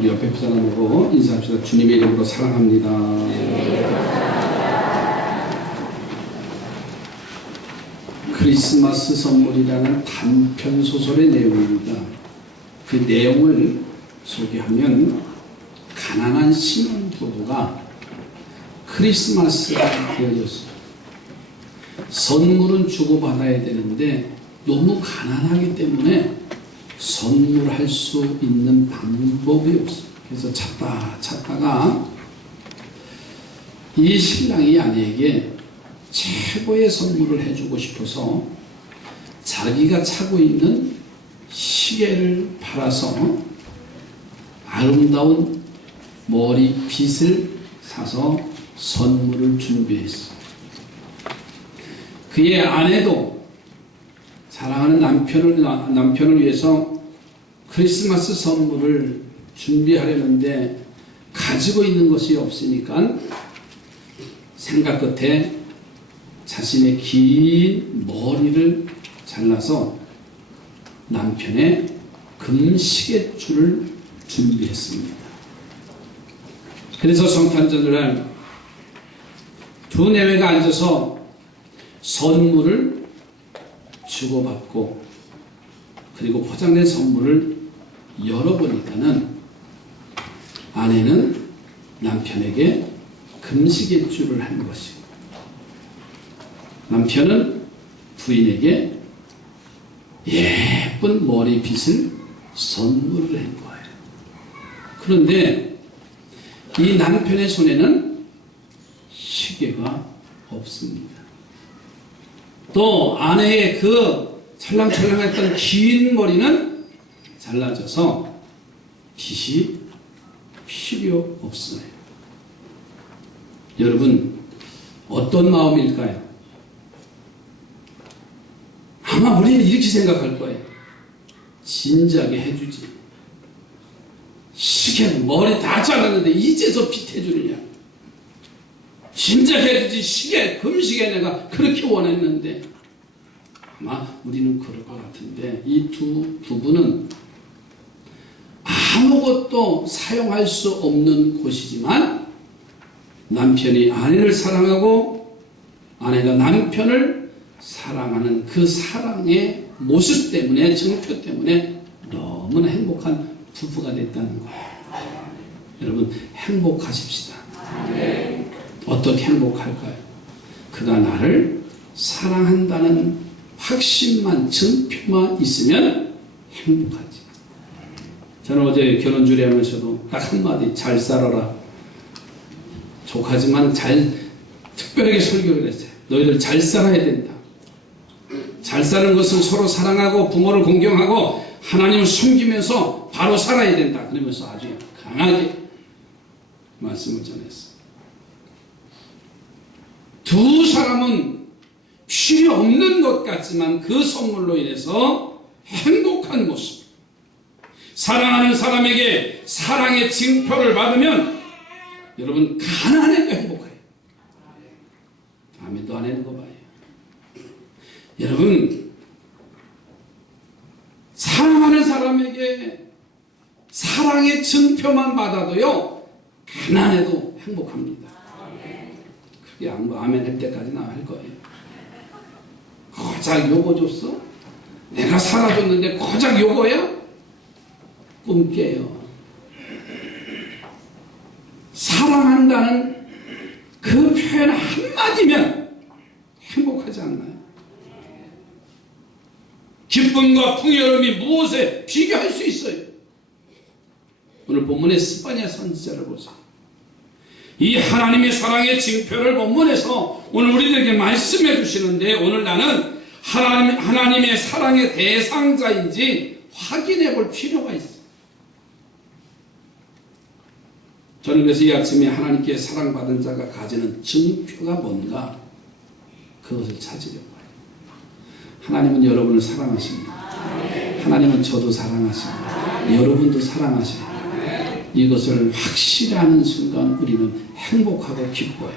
우리 옆에 사람 보고 인사합시다. 주님의 이름으로 사랑합니다. 크리스마스 선물이라는 단편 소설의 내용입니다. 그 내용을 소개하면 가난한 신혼 부부가 크리스마스가 되어졌어요. 선물은 주고받아야 되는데 너무 가난하기 때문에 선물할 수 있는 방법이 없어요. 그래서 찾다가 이 신랑이 아내에게 최고의 선물을 해주고 싶어서 자기가 차고 있는 시계를 팔아서 아름다운 머리빗을 사서 선물을 준비했어요. 그의 아내도 사랑하는 남편을 위해서 크리스마스 선물을 준비하려는데 가지고 있는 것이 없으니까 생각 끝에 자신의 긴 머리를 잘라서 남편의 금시계줄을 준비했습니다. 그래서 성탄절날 두 내외가 앉아서 선물을 주고받고 그리고 포장된 선물을 열어보니까는 아내는 남편에게 금시계줄을 한 것이고 남편은 부인에게 예쁜 머리빗을 선물을 한 거예요. 그런데 이 남편의 손에는 시계가 없습니다. 또 아내의 그 찰랑찰랑했던 긴 머리는 잘라져서 빗이 필요 없어요. 여러분 어떤 마음일까요? 아마 우리는 이렇게 생각할 거예요. 진작에 해주지. 시계 머리 다 잘랐는데 이제서 빗 해주느냐. 진작 해주지. 시계 금시계 내가 그렇게 원했는데. 아마 우리는 그럴 것 같은데 이 두 부부는 아무것도 사용할 수 없는 곳이지만 남편이 아내를 사랑하고 아내가 남편을 사랑하는 그 사랑의 모습 때문에 증표 때문에 너무나 행복한 부부가 됐다는 거예요. 여러분 행복하십시다. 어떻게 행복할까요? 그가 나를 사랑한다는 확신만 증표만 있으면 행복하지. 저는 어제 결혼 주례하면서도 딱 한마디 잘 살아라. 족하지만 특별하게 설교를 했어요. 너희들 잘 살아야 된다. 잘 사는 것은 서로 사랑하고 부모를 공경하고 하나님을 숨기면서 바로 살아야 된다. 그러면서 아주 강하게 말씀을 전했어요. 두 사람은 필요 없는 것 같지만 그 선물로 인해서 행복한 모습. 사랑하는 사람에게 사랑의 징표를 받으면 여러분 가난해도 행복해요. 아멘도 안 하는 거 봐요. 여러분 사랑하는 사람에게 사랑의 증표만 받아도요 가난해도 행복합니다. 그게 아멘 할 때까지 나 할 거예요. 고작 요거 줬어? 내가 살아줬는데 고작 요거야? 꿈 깨요. 사랑한다는 그 표현 한마디면 행복하지 않나요? 기쁨과 풍요로움이 무엇에 비교할 수 있어요? 오늘 본문의 스바냐 선지자를 보세요. 이 하나님의 사랑의 징표를 본문에서 오늘 우리들에게 말씀해 주시는데 오늘 나는 하나님의 사랑의 대상자인지 확인해 볼 필요가 있어요. 저는 그래서 이 아침에 하나님께 사랑받은 자가 가지는 증표가 뭔가 그것을 찾으려고 해요. 하나님은 여러분을 사랑하십니다. 하나님은 저도 사랑하십니다. 여러분도 사랑하십니다. 이것을 확실히 하는 순간 우리는 행복하고 기뻐요.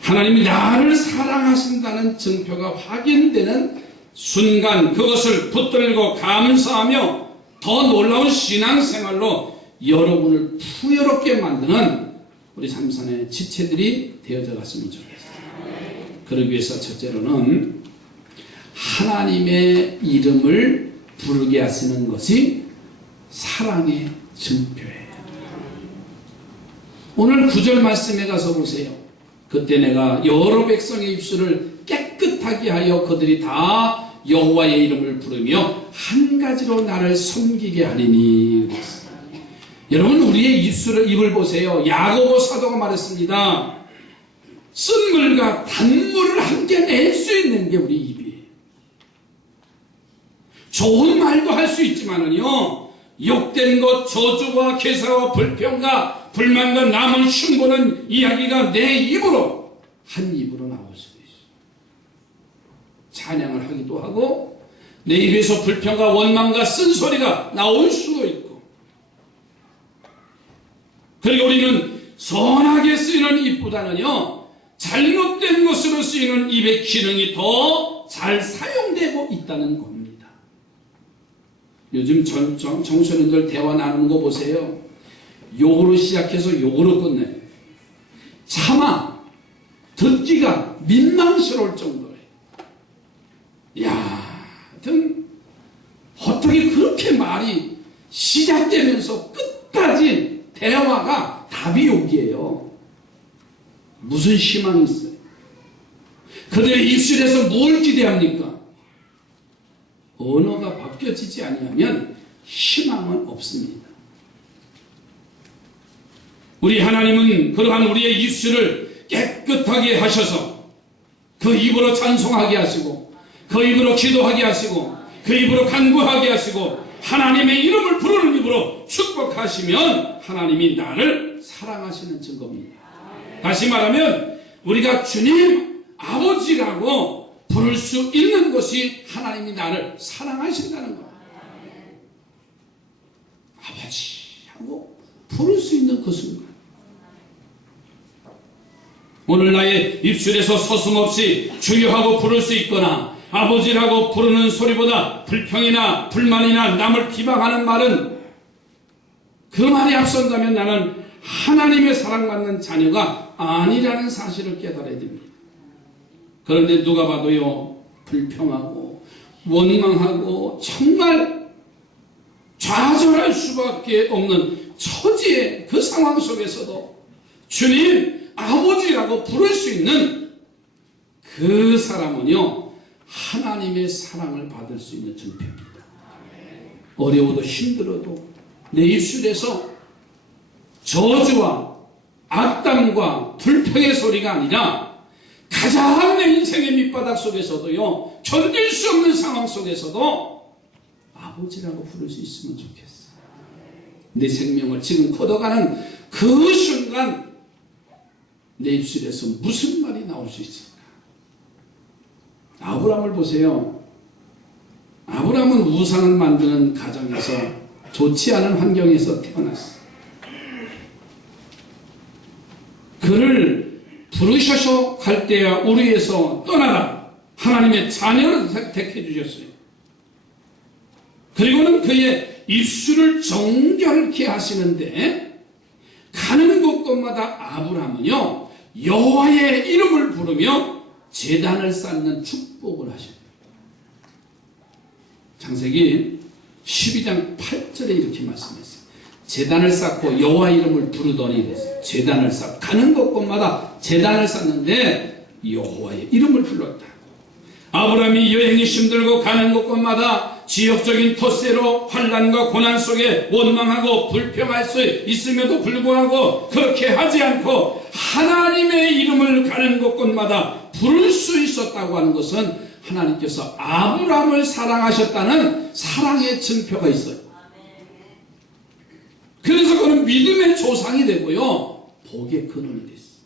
하나님이 나를 사랑하신다는 증표가 확인되는 순간 그것을 붙들고 감사하며 더 놀라운 신앙생활로 여러분을 풍요롭게 만드는 우리 삼선의 지체들이 되어져 갔으면 좋겠어요. 그러기 위해서 첫째로는 하나님의 이름을 부르게 하시는 것이 사랑의 증표예요. 오늘 9절 말씀에 가서 보세요. 그때 내가 여러 백성의 입술을 깨끗하게 하여 그들이 다 여호와의 이름을 부르며 한 가지로 나를 섬기게 하리니. 여러분, 우리의 입을 보세요. 야고보 사도가 말했습니다. 쓴물과 단물을 함께 낼 수 있는 게 우리 입이에요. 좋은 말도 할 수 있지만은요, 욕된 것, 저주와 개사와 불평과 불만과 남을 흉보는 이야기가 내 입으로, 한 입으로 나올 수도 있어요. 찬양을 하기도 하고 내 입에서 불평과 원망과 쓴소리가 나올 수도 있고, 그리고 우리는 선하게 쓰이는 입보다는요, 잘못된 것으로 쓰이는 입의 기능이 더 잘 사용되고 있다는 겁니다. 요즘 청소년들 대화 나누는 거 보세요. 욕으로 시작해서 욕으로 끝내요. 차마 듣기가 민망스러울 정도예요. 하여튼 어떻게 그렇게 말이 시작되면서 끝까지 대화가 답이 욕이에요. 무슨 희망이 있어요? 그들의 입술에서 뭘 기대합니까? 언어가 바뀌어지지 아니하면 희망은 없습니다. 우리 하나님은 그러한 우리의 입술을 깨끗하게 하셔서 그 입으로 찬송하게 하시고, 그 입으로 기도하게 하시고, 그 입으로 간구하게 하시고, 하나님의 이름을 부르는 입으로 축복하시면 하나님이 나를 사랑하시는 증거입니다. 다시 말하면 우리가 주님, 아버지라고 부를 수 있는 것이 하나님이 나를 사랑하신다는 거예요. 아버지하고 부를 수 있는 그 순간, 오늘 나의 입술에서 서슴없이 주여하고 부를 수 있거나 아버지라고 부르는 소리보다 불평이나 불만이나 남을 비방하는 말은, 그 말이 앞선다면 나는 하나님의 사랑받는 자녀가 아니라는 사실을 깨달아야 됩니다. 그런데 누가 봐도요, 불평하고 원망하고 정말 좌절할 수밖에 없는 처지의 그 상황 속에서도 주님, 아버지라고 부를 수 있는 그 사람은요, 하나님의 사랑을 받을 수 있는 증표입니다. 어려워도 힘들어도 내 입술에서 저주와 악담과 불평의 소리가 아니라 가장 내 인생의 밑바닥 속에서도요, 견딜 수 없는 상황 속에서도 아버지라고 부를 수 있으면 좋겠어. 내 생명을 지금 걷어가는 그 순간 내 입술에서 무슨 말이 나올 수 있을까? 아브라함을 보세요. 아브라함은 우상을 만드는 가정에서, 좋지 않은 환경에서 태어났어요. 그를 부르셔서 갈대아 우르에서 떠나라, 하나님의 자녀를 택해 주셨어요. 그리고는 그의 입술을 정결케 하시는데, 가는 곳곳마다 아브라함은요, 여호와의 이름을 부르며 제단을 쌓는 축복을 하셔요. 창세기 12장 8절에 이렇게 말씀했어요. 제단을 쌓고 여호와 이름을 부르더니 그랬어요. 제단을 쌓고 가는 곳곳마다 제단을 쌓는데 여호와의 이름을 불렀다. 아브라함이 여행이 힘들고 가는 곳곳마다 지역적인 텃세로 환난과 고난 속에 원망하고 불평할 수 있음에도 불구하고 그렇게 하지 않고 하나님의 이름을 가는 곳곳마다 부를 수 있었다고 하는 것은 하나님께서 아브라함을 사랑하셨다는 사랑의 증표가 있어요. 그래서 그는 믿음의 조상이 되고요, 복의 근원이 됐어요.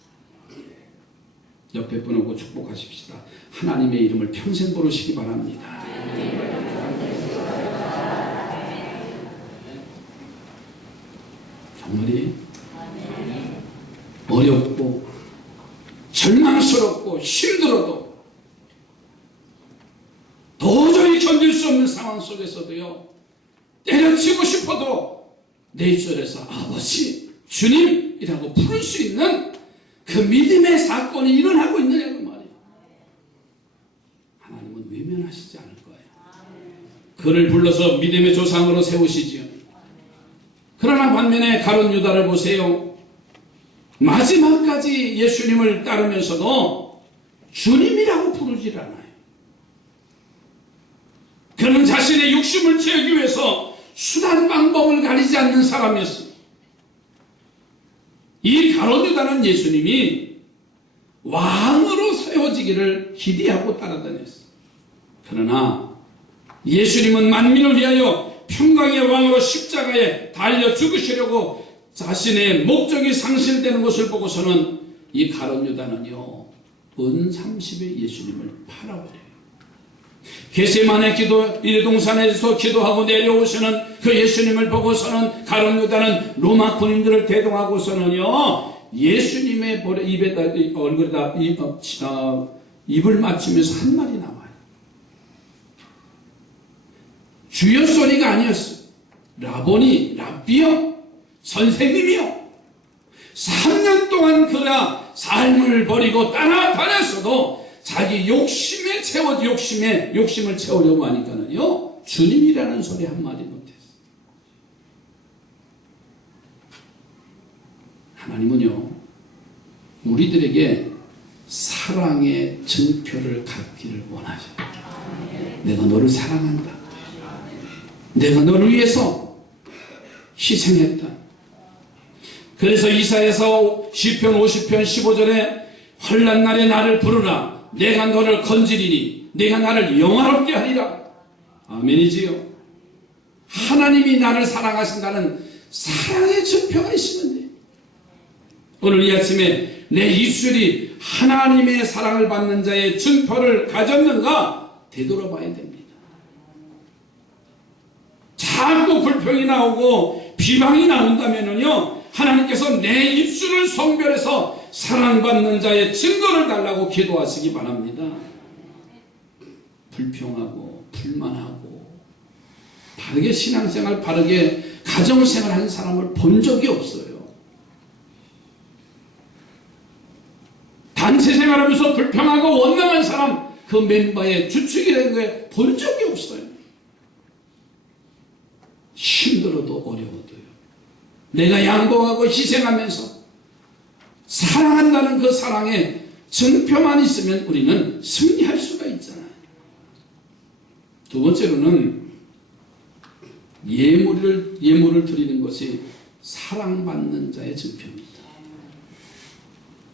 옆에 분하고 축복하십시다. 하나님의 이름을 평생 부르시기 바랍니다. 정말이 어렵고 절망스럽고 힘들어도 도저히 견딜 수 없는 상황 속에서도요, 때려 외치고 싶어도 내 입술에서 아버지, 주님이라고 부를 수 있는 그 믿음의 사건이 일어나고 있느냐고 말이에요. 하나님은 외면하시지 않을 거예요. 그를 불러서 믿음의 조상으로 세우시지요. 그러나 반면에 가룟 유다를 보세요. 마지막까지 예수님을 따르면서도 주님이라고 부르질 않아요. 그는 자신의 욕심을 채우기 위해서 수단 방법을 가리지 않는 사람이었습니다. 이 가룟 유다는 예수님이 왕으로 세워지기를 기대하고 따라다녔어요. 그러나 예수님은 만민을 위하여 평강의 왕으로 십자가에 달려 죽으시려고 자신의 목적이 상실되는 것을 보고서는 이 가룟 유다는요, 은 30에 예수님을 팔아버려요. 겟세마네 이동산에서 기도하고 내려오시는 그 예수님을 보고서는 가룟 유다는 로마 군인들을 대동하고서는요, 예수님의 입에다 얼굴에다 입을 맞추면서 한 말이 나와요. 주여 소리가 아니었어요. 라보니, 랍비요, 선생님이요. 3년 동안 그가 삶을 버리고 다녔어도 자기 욕심을 채우려고 하니까는요, 주님이라는 소리 한마디 못했어요. 하나님은요, 우리들에게 사랑의 증표를 갖기를 원하셔요. 내가 너를 사랑한다. 내가 너를 위해서 희생했다. 그래서 이사야서 시편 50편 15절에 환난 날에 나를 부르라. 내가 너를 건지리니 내가 나를 영화롭게 하리라. 아멘이지요. 하나님이 나를 사랑하신다는 사랑의 증표가 있으면 돼요. 오늘 이 아침에 내 입술이 하나님의 사랑을 받는 자의 증표를 가졌는가 되돌아봐야 됩니다. 자꾸 불평이 나오고 비방이 나온다면요, 하나님께서 내 입술을 성별해서 사랑받는 자의 증거를 달라고 기도하시기 바랍니다. 불평하고 불만하고 바르게 신앙생활, 바르게 가정생활 하는 사람을 본 적이 없어요. 단체 생활하면서 불평하고 원망한 사람, 그 멤버의 주축이 된 거에 본 적이 없어요. 힘들어도 어려워도요, 내가 양보하고 희생하면서 사랑한다는 그 사랑의 증표만 있으면 우리는 승리할 수가 있잖아요. 두 번째로는 예물을 드리는 것이 사랑받는 자의 증표입니다.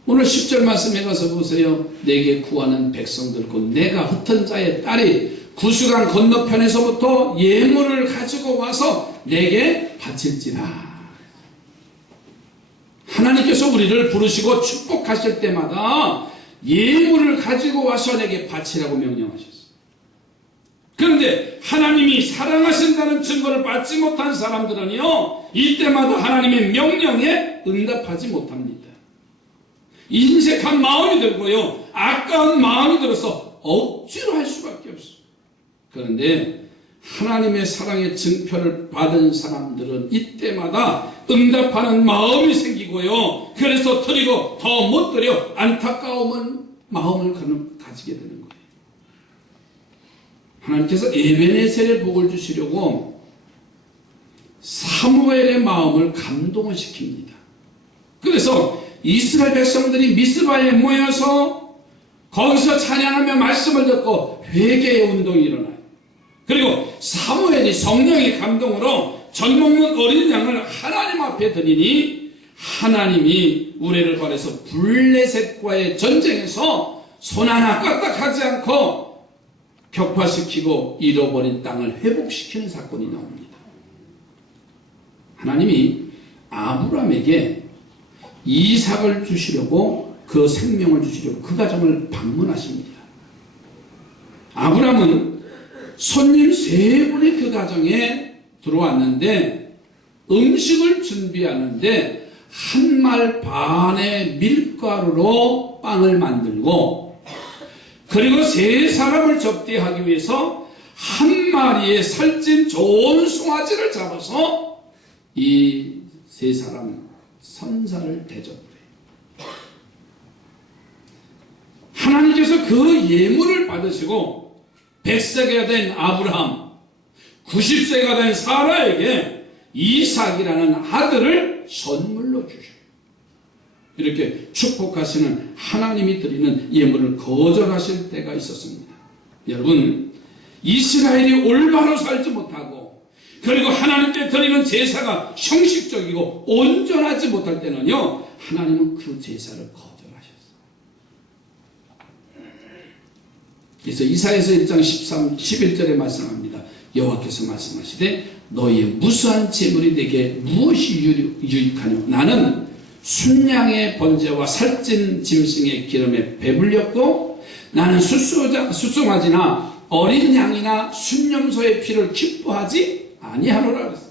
오늘 10절 말씀에 가서 보세요. 내게 구하는 백성들 곧 내가 흩은 자의 딸이 구수강 건너편에서부터 예물을 가지고 와서 내게 바칠지라. 하나님께서 우리를 부르시고 축복하실 때마다 예물을 가지고 와서 내게 바치라고 명령하셨어요. 그런데 하나님이 사랑하신다는 증거를 받지 못한 사람들은요, 이때마다 하나님의 명령에 응답하지 못합니다. 인색한 마음이 들고요, 아까운 마음이 들어서 억지로 할 수밖에 없어요. 그런데 하나님의 사랑의 증표를 받은 사람들은 이때마다 응답하는 마음이 생기고요, 그래서 드리고 더 못 드려 안타까움은 마음을 가지게 되는 거예요. 하나님께서 에베네셀의 복을 주시려고 사무엘의 마음을 감동을 시킵니다. 그래서 이스라엘 백성들이 미스바에 모여서 거기서 찬양하며 말씀을 듣고 회개의 운동이 일어나요. 그리고 사무엘이 성령의 감동으로 젖먹는 어린 양을 하나님 앞에 드리니 하나님이 우레를 발해서 블레셋과의 전쟁에서 손 하나 까딱하지 않고 격파시키고 잃어버린 땅을 회복시키는 사건이 나옵니다. 하나님이 아브라함에게 이삭을 주시려고, 그 생명을 주시려고 그 가정을 방문하십니다. 아브라함은 손님 3분이 그 가정에 들어왔는데 음식을 준비하는데 한 말 반의 밀가루로 빵을 만들고, 그리고 3사람을 접대하기 위해서 한 마리의 살찐 좋은 송아지를 잡아서 이 세 사람 선사를 대접을 해요. 하나님께서 그 예물을 받으시고 100세가 된 아브라함, 90세가 된 사라에게 이삭이라는 아들을 선물로 주셔요. 이렇게 축복하시는 하나님이 드리는 예물을 거절하실 때가 있었습니다. 여러분, 이스라엘이 올바로 살지 못하고 그리고 하나님께 드리는 제사가 형식적이고 온전하지 못할 때는요, 하나님은 그 제사를 거절하셨어요. 그래서 이사야서 1장 11절에 말씀합니다. 여호와께서 말씀하시되 너희의 무수한 제물이 내게 무엇이 유익하뇨? 나는 순양의 번제와 살찐 짐승의 기름에 배불렸고 나는 숫송아지나 어린 양이나 순념소의 피를 기뻐하지 아니하노라 그랬어요.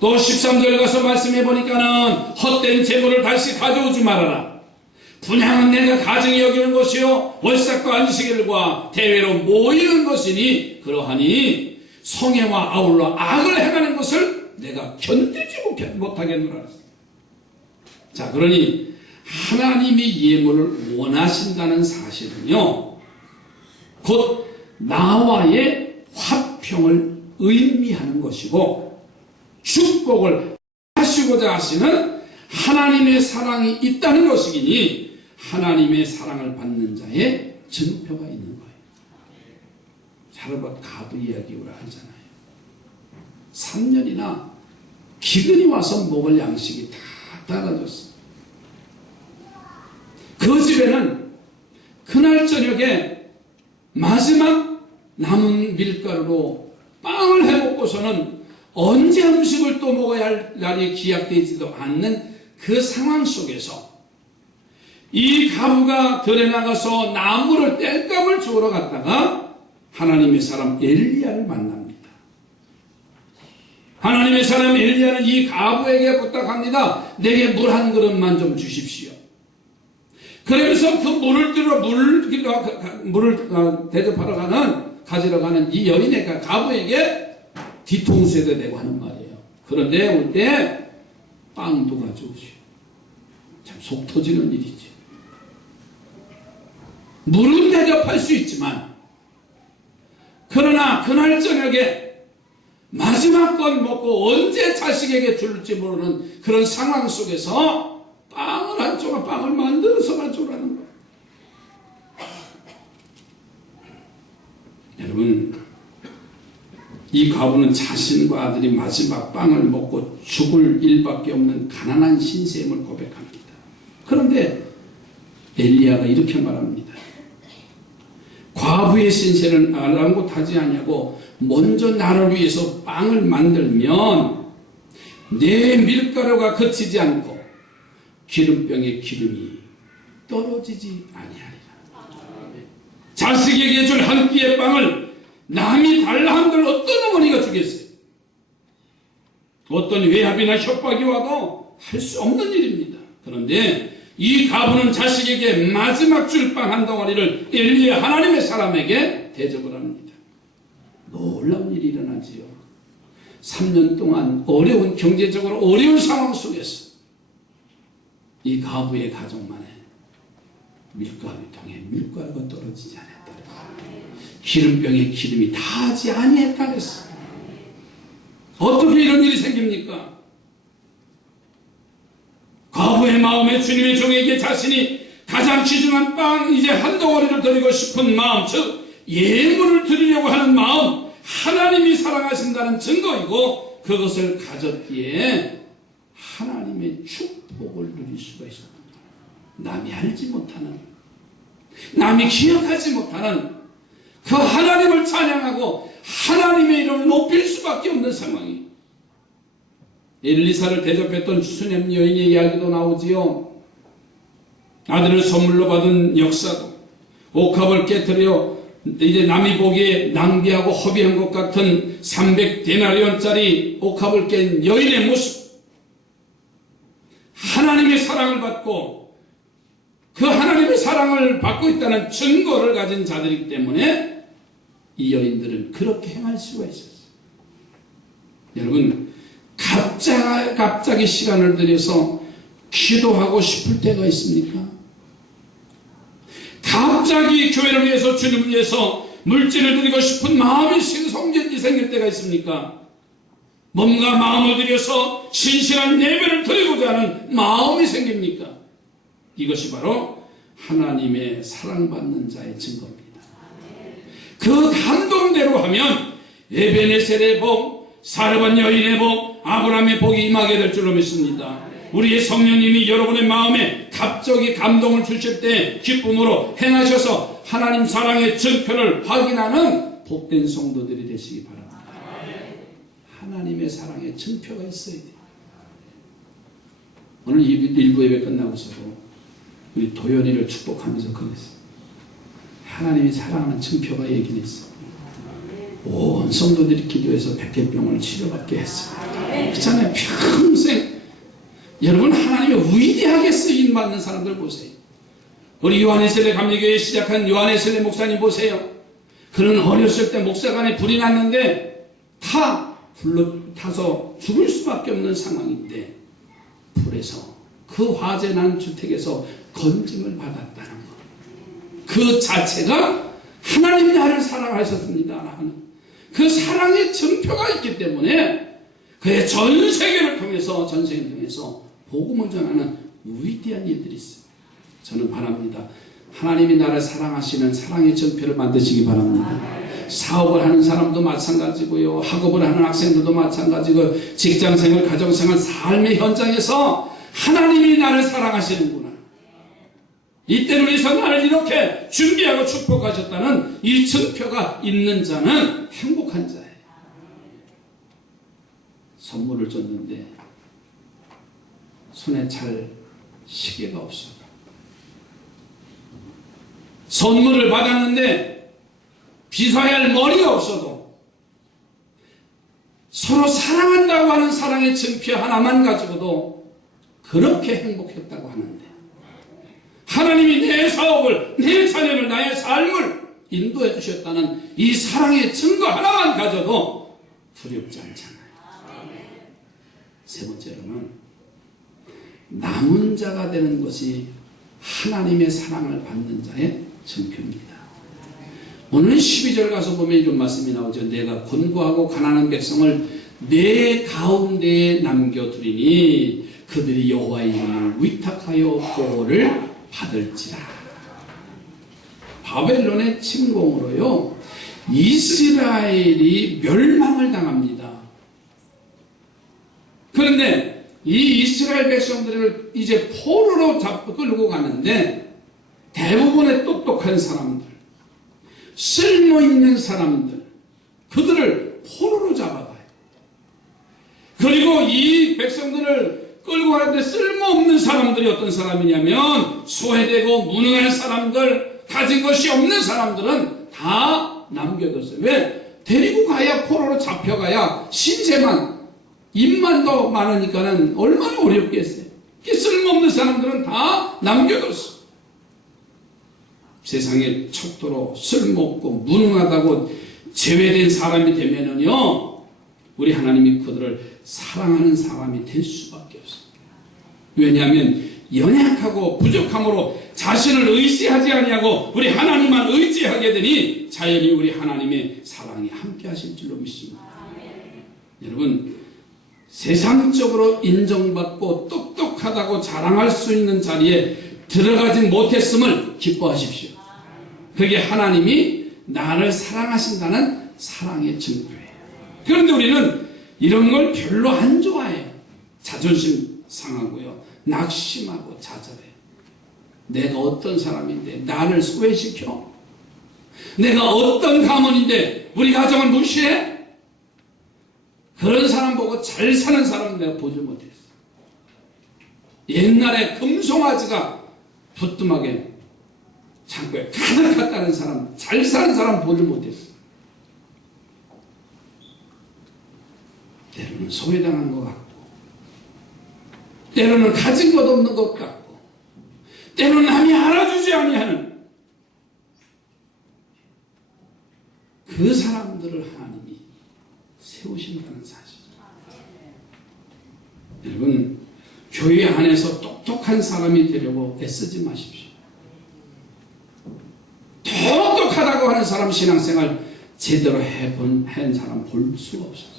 또 13절 가서 말씀해 보니까는 헛된 제물을 다시 가져오지 말아라. 분향은 내가 가증히 여기는 것이요 월삭과 안식일과 대회로 모이는 것이니 그러하니 성애와 아울러 악을 행하는 것을 내가 견디지 못하겠노라 그랬어요. 자, 그러니 하나님이 예물을 원하신다는 사실은요, 곧 나와의 화평을 의미하는 것이고 축복을 하시고자 하시는 하나님의 사랑이 있다는 것이기니 하나님의 사랑을 받는 자의 증표가 있는 거예요. 자르밧 가부 이야기 우리가 하잖아요. 3년이나 기근이 와서 먹을 양식이 다 떨어졌어. 그 집에는 그날 저녁에 마지막 남은 밀가루로 빵을 해먹고서는 언제 음식을 또 먹어야 할 날이 기약되지도 않는 그 상황 속에서 이 가부가 들에 나가서 나무를 땔감을 주우러 갔다가 하나님의 사람 엘리야를 만납니다. 하나님의 사람 엘리야는 이 가부에게 부탁합니다. 내게 물 한 그릇만 좀 주십시오. 그러면서 그 물을 대접하러 가지러 가는 이 여인의 가부에게 뒤통수에도 대고 하는 말이에요. 그런데 올 때 빵도 가져오시오. 참 속 터지는 일이지. 물은 대접할 수 있지만 그러나 그날 저녁에 마지막 건 먹고 언제 자식에게 줄지 모르는 그런 상황 속에서 빵을 한 조각 빵을 만들어서 가져오라는 거예요. 여러분, 이 가부는 자신과 아들이 마지막 빵을 먹고 죽을 일밖에 없는 가난한 신세임을 고백합니다. 그런데 엘리야가 이렇게 말합니다. 과부의 신세는 아랑곳하지 아니하고 먼저 나를 위해서 빵을 만들면 내 밀가루가 그치지 않고 기름병의 기름이 떨어지지 아니하리라. 자식에게 줄 한 끼의 빵을 남이 달라 한들 어떤 어머니가 주겠어요? 어떤 외압이나 협박이 와도 할 수 없는 일입니다. 그런데 이 가부는 자식에게 마지막 줄 빵 한 덩어리를 엘리야 하나님의 사람에게 대접을 합니다. 놀라운 일이 일어나지요. 3년 동안 어려운 경제적으로 어려운 상황 속에서 이 가부의 가족만에 밀가루통에 밀가루가 떨어지지 않았다. 기름병에 기름이 다하지 아니했다 그랬어. 어떻게 이런 일이 생깁니까? 과부의 마음에 주님의 종에게 자신이 가장 귀중한 빵 이제 한 덩어리를 드리고 싶은 마음, 즉 예물을 드리려고 하는 마음, 하나님이 사랑하신다는 증거이고 그것을 가졌기에 하나님의 축복을 누릴 수가 있습니다. 남이 알지 못하는, 남이 기억하지 못하는 그 하나님을 찬양하고 하나님의 이름을 높일 수밖에 없는 상황이. 엘리사를 대접했던 수nem 여인의 이야기도 나오지요. 아들을 선물로 받은 역사도, 옥합을 깨뜨려 이제 남이 보기에 낭비하고 허비한 것 같은 300데나리온짜리 옥합을 깬 여인의 모습, 하나님의 사랑을 받고 그 하나님의 사랑을 받고 있다는 증거를 가진 자들이기 때문에 이 여인들은 그렇게 행할 수가 있었어요. 여러분, 갑자기 시간을 들여서 기도하고 싶을 때가 있습니까? 갑자기 교회를 위해서, 주님을 위해서 물질을 드리고 싶은 마음이 성전이 생길 때가 있습니까? 뭔가 마음을 들여서 신실한 예배를 드리고자 하는 마음이 생깁니까? 이것이 바로 하나님의 사랑받는 자의 증거입니다. 그 감동대로 하면 에베네셀의 복, 사르밧 여인의 복, 아브라함의 복이 임하게 될 줄로 믿습니다. 우리의 성령님이 여러분의 마음에 갑자기 감동을 주실 때 기쁨으로 행하셔서 하나님 사랑의 증표를 확인하는 복된 성도들이 되시기 바랍니다. 하나님의 사랑의 증표가 있어야 돼요. 오늘 일부 예배 끝나고서도 우리 도연이를 축복하면서 그랬어요. 하나님이 사랑하는 증표가 얘기는 있어. 온 성도들이 기도해서 백혈병을 치료받게 했어요. 그렇잖아요. 평생 여러분, 하나님의 위대하게 쓰임받는 사람들 보세요. 우리 요한에셀레 감리교회 시작한 요한에셀레 목사님 보세요. 그는 어렸을 때 목사간에 불이 났는데 타서 죽을 수밖에 없는 상황인데 불에서 그 화재 난 주택에서 건짐을 받았다는 것. 그 자체가 하나님 나를 사랑하셨습니다 하는 그 사랑의 증표가 있기 때문에 그의 전 세계를 통해서 복음을 전하는 위대한 일들이 있어요. 저는 바랍니다. 하나님이 나를 사랑하시는 사랑의 증표를 만드시기 바랍니다. 사업을 하는 사람도 마찬가지고요. 학업을 하는 학생들도 마찬가지고, 직장생활, 가정생활, 삶의 현장에서 하나님이 나를 사랑하시는구나. 이때를 위해서 나를 이렇게 준비하고 축복하셨다는 이 증표가 있는 자는 행복한 자예요. 선물을 줬는데 손에 찰 시계가 없어. 선물을 받았는데 빗어야 할 머리가 없어도 서로 사랑한다고 하는 사랑의 증표 하나만 가지고도 그렇게 행복했다고 하는데, 하나님이 내 사업을, 내 자녀를, 나의 삶을 인도해 주셨다는 이 사랑의 증거 하나만 가져도 두렵지 않잖아요. 세 번째로는 남은 자가 되는 것이 하나님의 사랑을 받는 자의 증표입니다. 오늘 12절 가서 보면 이런 말씀이 나오죠. 내가 곤고하고 가난한 백성을 내 가운데에 남겨두리니 그들이 여호와의 이름을 위탁하여 보호를 받을지라. 바벨론의 침공으로요, 이스라엘이 멸망을 당합니다. 그런데 이 이스라엘 백성들을 이제 포로로 끌고 가는데 대부분의 똑똑한 사람들, 쓸모있는 사람들, 그들을 포로로 잡아가요. 그리고 이 백성들을 끌고 가는데 쓸모없는 사람들이 어떤 사람이냐면 소외되고 무능한 사람들, 가진 것이 없는 사람들은 다 남겨뒀어요. 왜? 데리고 가야, 포로로 잡혀가야 신세만, 입만 더 많으니까는 얼마나 어렵겠어요. 쓸모없는 사람들은 다 남겨뒀어요. 세상에 척도로 쓸모없고 무능하다고 제외된 사람이 되면은요, 우리 하나님이 그들을 사랑하는 사람이 될 수밖에 없어요. 왜냐하면 연약하고 부족함으로 자신을 의지하지 아니하고 우리 하나님만 의지하게 되니 자연히 우리 하나님의 사랑이 함께 하실 줄로 믿습니다. 여러분, 세상적으로 인정받고 똑똑하다고 자랑할 수 있는 자리에 들어가지 못했음을 기뻐하십시오. 그게 하나님이 나를 사랑하신다는 사랑의 증거예요. 그런데 우리는 이런 걸 별로 안 좋아해요. 자존심 상하고요, 낙심하고 좌절해요. 내가 어떤 사람인데 나를 소외시켜? 내가 어떤 가문인데 우리 가정을 무시해? 그런 사람 보고 잘 사는 사람은 내가 보지 못했어. 옛날에 금송아지가 부뚜막에 창고에 가득했다는 사람, 잘 사는 사람 보지 못했어. 때로는 소외당한 것 같고, 때로는 가진 것 없는 것 같고, 때로는 남이 알아주지 아니하는 그 사람들을 하나님이 세우신다는 사실이죠. 여러분, 교회 안에서 똑똑한 사람이 되려고 애쓰지 마십시오. 똑똑하다고 하는 사람 신앙생활 제대로 한 사람 볼 수가 없었어요.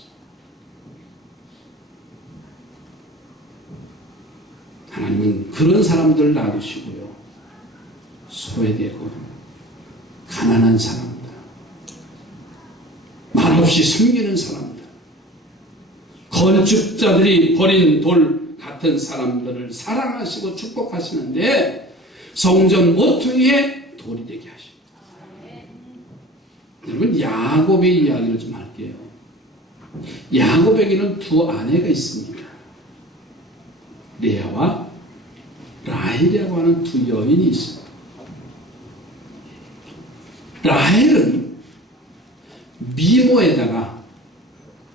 하나님은 그런 사람들 놔두시고요, 소외되고 가난한 사람들, 말없이 섬기는 사람들, 건축자들이 버린 돌 같은 사람들을 사랑하시고 축복하시는데 성전 모퉁이에 돌이 되게 하십니다. 여러분, 야곱의 이야기를 좀 할게요. 야곱에게는 두 아내가 있습니다. 레아와 라헬이라고 하는 두 여인이 있습니다. 라헬은 미모에다가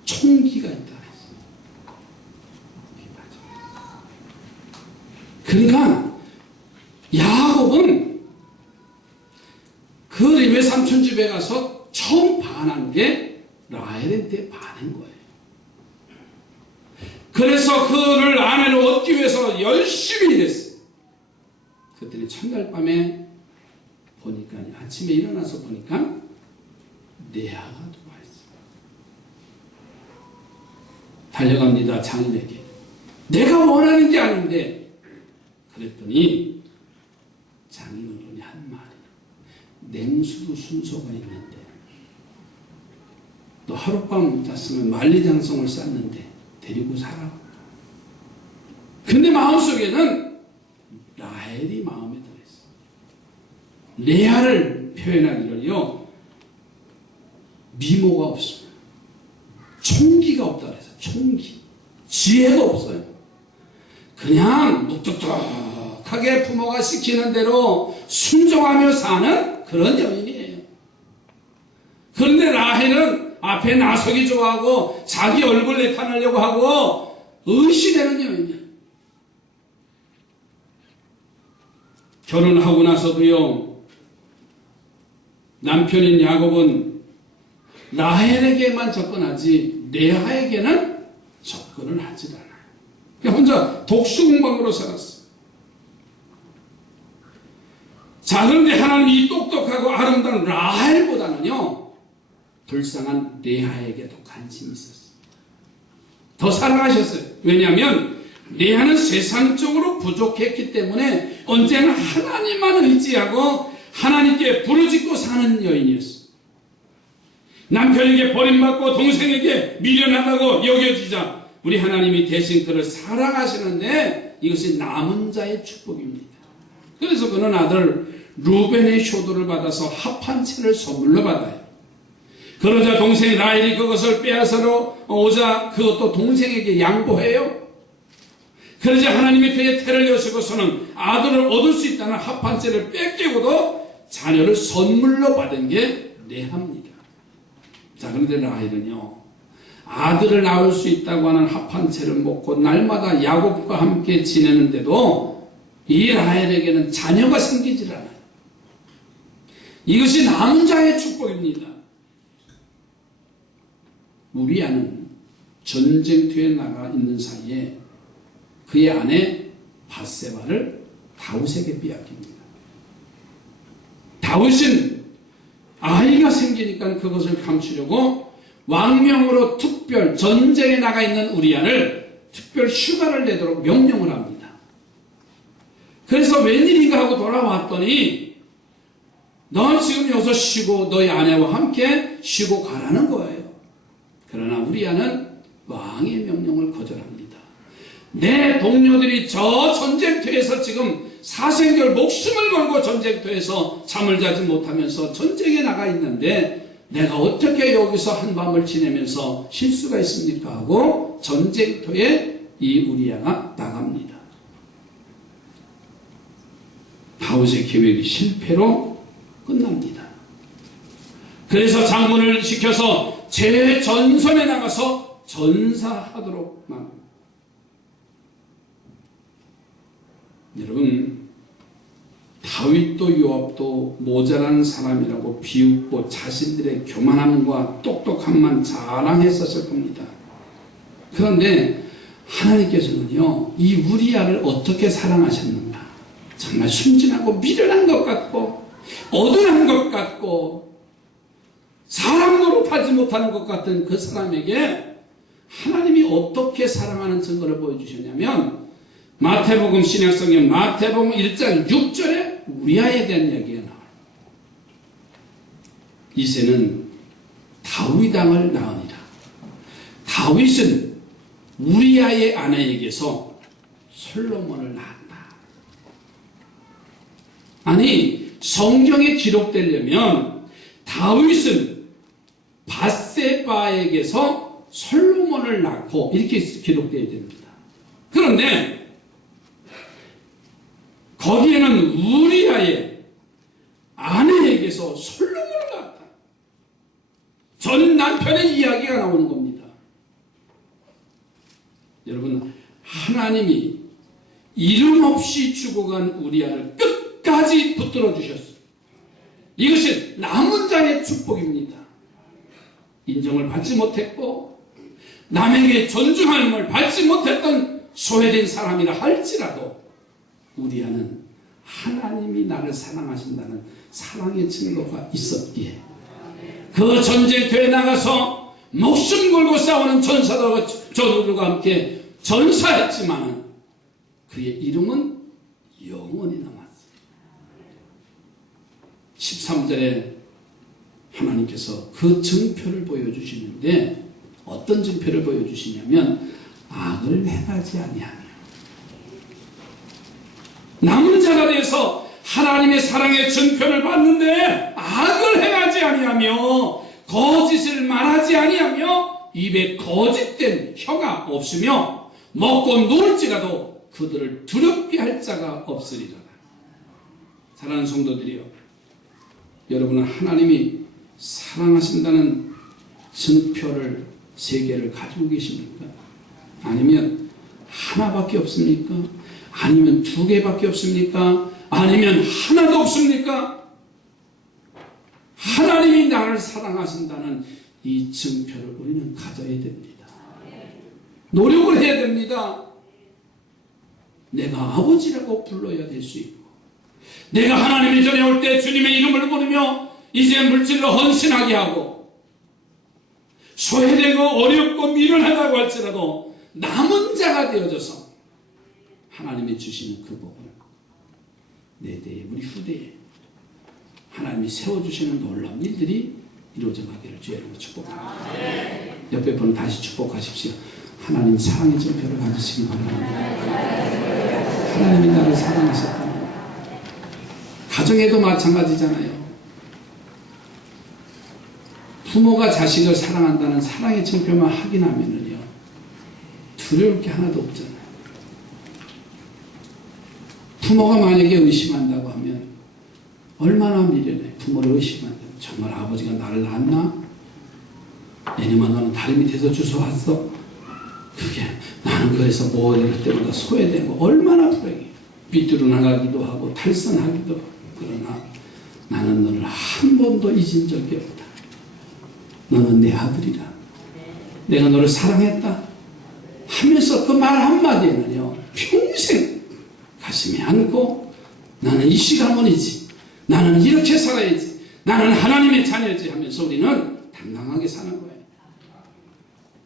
총기가 있다. 그러니까 야곱은 그 레위 삼촌 집에 가서 처음 반한 게 라헬한테 반한 거예요. 그래서 그를 아내로 얻기 위해서 열심히 일했어요. 그랬더니 첫날 밤에 보니까, 아침에 일어나서 보니까 레아가 들어와 있어요. 달려갑니다, 장인에게. 내가 원하는 게 아닌데. 그랬더니 장인어른이 한 말이, 냉수도 순서가 있는데 너 하룻밤 잤으면 만리장성을 쌓는데 데리고 살아. 근데 마음속에는 라헬이 마음에 들어있어. 레아를 표현하기를요, 미모가 없어요. 총기가 없다 그래서 총기. 지혜가 없어요. 그냥 묵뚝뚝하게 부모가 시키는 대로 순종하며 사는 그런 여인이에요. 그런데 라헬은 앞에 나서기 좋아하고 자기 얼굴 내타내려고 하고 의시되는 여인이에요. 결혼하고 나서도요, 남편인 야곱은 라헬에게만 접근하지 레아에게는 접근을 하지 않아요. 혼자 독수공방으로 살았어요. 자, 그런데 하나님이 똑똑하고 아름다운 라헬보다는요, 불쌍한 레아에게도 관심이 있었어요. 더 사랑하셨어요. 왜냐하면 레아는 세상적으로 부족했기 때문에 언제나 하나님만 의지하고 하나님께 부르짖고 사는 여인이었어요. 남편에게 버림받고 동생에게 미련하다고 여겨지자 우리 하나님이 대신 그를 사랑하시는데 이것이 남은 자의 축복입니다. 그래서 그는 아들 루벤의 효도를 받아서 합 한 채를 선물로 받아요. 그러자 동생 라헬이 그것을 빼앗으러 오자 그것도 동생에게 양보해요. 그러자 하나님이 그의 태를 여시고서는 아들을 얻을 수 있다는 합 한 채를 뺏기고도 자녀를 선물로 받은 게 레아입니다. 자, 그런데 라헬은요, 아들을 낳을 수 있다고 하는 합 한 채를 먹고 날마다 야곱과 함께 지내는데도 이 라헬에게는 자녀가 생기질 않아요. 이것이 남자의 축복입니다. 우리아는 전쟁터에 나가 있는 사이에 그의 아내 밧세바를 다윗에게 빼앗깁니다. 다윗은 아이가 생기니까 그것을 감추려고 왕명으로 특별 전쟁에 나가 있는 우리아를 특별 휴가를 내도록 명령을 합니다. 그래서 웬일인가 하고 돌아왔더니 너 지금 여기서 쉬고 너희 아내와 함께 쉬고 가라는 거예요. 그러나 우리아는 왕의 명령을 거절합니다. 내 동료들이 저 전쟁터에서 지금 사생결 목숨을 걸고 전쟁터에서 잠을 자지 못하면서 전쟁에 나가 있는데 내가 어떻게 여기서 한밤을 지내면서 쉴 수가 있습니까? 하고 전쟁터에 이 우리아가 나갑니다. 다윗의 계획이 실패로 끝납니다. 그래서 장군을 시켜서 제전선에 나가서 전사하도록 합니다. 여러분, 다윗도 요압도 모자란 사람이라고 비웃고 자신들의 교만함과 똑똑함만 자랑했었을 겁니다. 그런데 하나님께서는요, 이 우리아를 어떻게 사랑하셨는가? 정말 순진하고 미련한 것 같고 어둔한 것 같고 사람 노릇하지 못하는 것 같은 그 사람에게 하나님이 어떻게 사랑하는 증거를 보여주셨냐면, 마태복음 신약성경 마태복음 1장 6절에 우리아에 대한 이야기가 나와요. 이새는 다윗 왕을 낳으니라. 다윗은 우리아의 아내에게서 솔로몬을 낳았다. 아니, 성경에 기록되려면 다윗은 밧세바에게서 솔로몬을 낳고 이렇게 기록되어야 됩니다. 그런데 거기에는 우리아의 아내에게서 솔로몬을 낳았다. 전 남편의 이야기가 나오는 겁니다. 여러분, 하나님이 이름 없이 죽어간 우리아를 끝까지 붙들어 주셨어요. 이것이 남은 자의 축복입니다. 인정을 받지 못했고 남에게 존중함을 받지 못했던 소외된 사람이라 할지라도 우리아는 하나님이 나를 사랑하신다는 사랑의 증거가 있었기에 그 전쟁터에 나가서 목숨 걸고 싸우는 전사들과 함께 전사했지만 그의 이름은 영원히 남았어요. 13절에 하나님께서 그 증표를 보여주시는데 어떤 증표를 보여주시냐면 악을 행하지 아니하며, 남은 자가 돼서 하나님의 사랑의 증표를 받는데 악을 행하지 아니하며 거짓을 말하지 아니하며 입에 거짓된 혀가 없으며 먹고 누울지라도 그들을 두렵게 할 자가 없으리라. 사랑하는 성도들이여, 여러분은 하나님이 사랑하신다는 증표를 세 개를 가지고 계십니까? 아니면 하나밖에 없습니까? 아니면 두 개밖에 없습니까? 아니면 하나도 없습니까? 하나님이 나를 사랑하신다는 이 증표를 우리는 가져야 됩니다. 노력을 해야 됩니다. 내가 아버지라고 불러야 될 수 있고, 내가 하나님의 전에 올 때 주님의 이름을 부르며 이제 물질로 헌신하게 하고 소외되고 어렵고 미련하다고 할지라도 남은 자가 되어져서 하나님이 주시는 그 복을 내 대에, 우리 후대에 하나님이 세워주시는 놀라운 일들이 이루어져 가기를 주의 이름으로 축복합니다. 옆에 분은 다시 축복하십시오. 하나님 사랑의 증표를 가지시기 바랍니다. 하나님이 나를 사랑하셨다. 가정에도 마찬가지잖아요. 부모가 자식을 사랑한다는 사랑의 증표만 확인하면은요, 두려울 게 하나도 없잖아요. 부모가 만약에 의심한다고 하면 얼마나 미련해. 부모를 의심한다. 정말 아버지가 나를 낳았나? 내님아, 너는 다리 밑에서 주워왔어? 그게 나는 그래서 뭐 이럴 때마다 소외되고 얼마나 불행해. 삐뚤어 나가기도 하고 탈선하기도 하고. 그러나 나는 너를 한 번도 잊은 적이 없다. 너는 내 아들이라. 내가 너를 사랑했다 하면서 그 말 한마디에는요, 평생 가슴에 안고 나는 이 시가문이지, 나는 이렇게 살아야지, 나는 하나님의 자녀지 하면서 우리는 당당하게 사는 거예요.